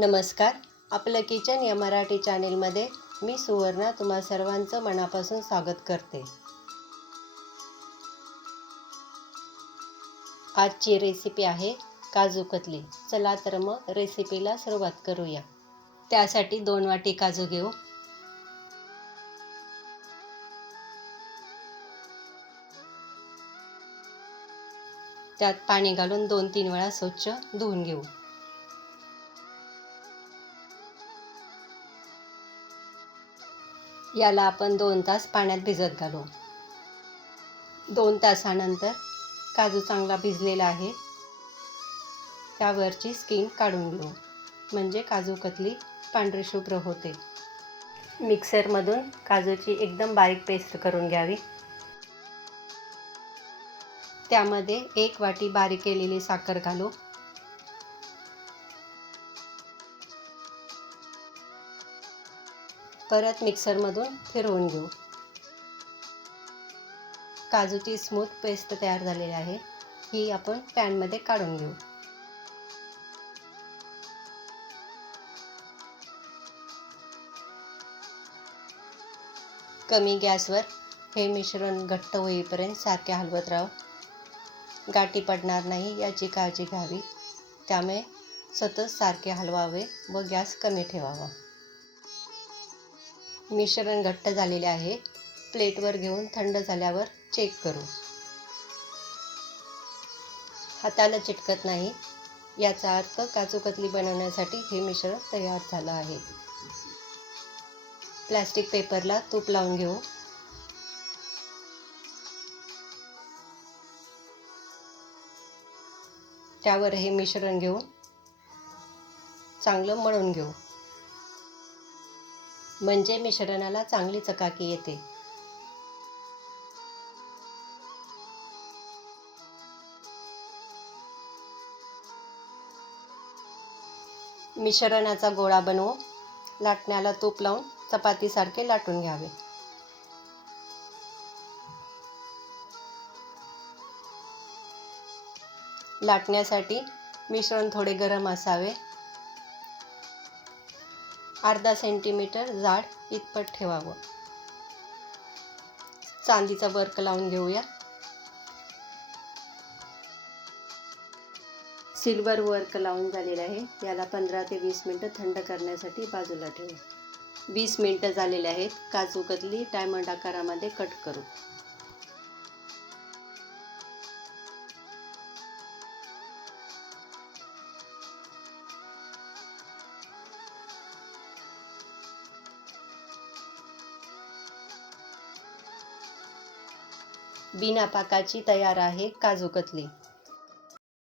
नमस्कार. आपलं किचन या मराठी चॅनेलमध्ये मी सुवर्णा तुम्हा सर्वांचं मनापासून स्वागत करते. आजची रेसिपी आहे काजू कतली. चला तर मग रेसिपीला सुरुवात करूया. त्यासाठी दोन वाटी काजू घेऊ. त्यात पाणी घालून दोन तीन वेळा स्वच्छ धुवून घेऊ. याला आपण दोन तास पाण्यात भिजत घालू. दोन तासानंतर काजू चांगला भिजलेला आहे. त्यावरची स्किन काढून घेऊ. म्हणजे काजू कतली पांढरी शुभ्र होते. मिक्सरमधून काजूची एकदम बारीक पेस्ट करून घ्यावी. त्यामध्ये एक वाटी बारीक केलेली साखर घालू. परत मिक्सरमधून फिरवून घेऊ. काजूची स्मूथ पेस्ट तयार झालेली आहे. ही आपण पॅनमध्ये काढून घेऊ. कमी गॅसवर हे मिश्रण घट्ट होईपर्यंत सारखे हलवत राहावं गाठी पडणार नाही याची काळजी घ्यावी. त्यामुळे सतत सारखे हलवावे व गॅस कमी ठेवावा. मिश्रण घट्ट झालेले आहे. प्लेटवर घेऊन थंड झाल्यावर चेक करू. हाताला चिटकत नाही. याचा अर्थ काजू कतली बनवण्यासाठी हे मिश्रण तयार झालं आहे. प्लॅस्टिक पेपरला तूप लावून घेऊ. त्यावर हे मिश्रण घेऊन चांगलं मळून घेऊ. म्हणजे मिश्रणाला चांगली चकाकी येते. मिश्रणाचा गोळा बनवू लाटण्याला तूप लावून चपातीसारखे लाटून घ्यावे. लाटण्यासाठी मिश्रण थोडे गरम असावे. अर्धा सेंटीमीटर जाड इतपत ठेवावं. चांदीचा वर्क लावून घेऊया. सिल्वर वर्क लावून झालेलं आहे. याला पंधरा ते वीस मिनटं थंड करण्यासाठी बाजूला ठेवू. वीस मिनटं झालेले आहेत. काजू कतली डायमंड आकारामध्ये कट करू. बिना पाकाची तयार आहे काजू कतली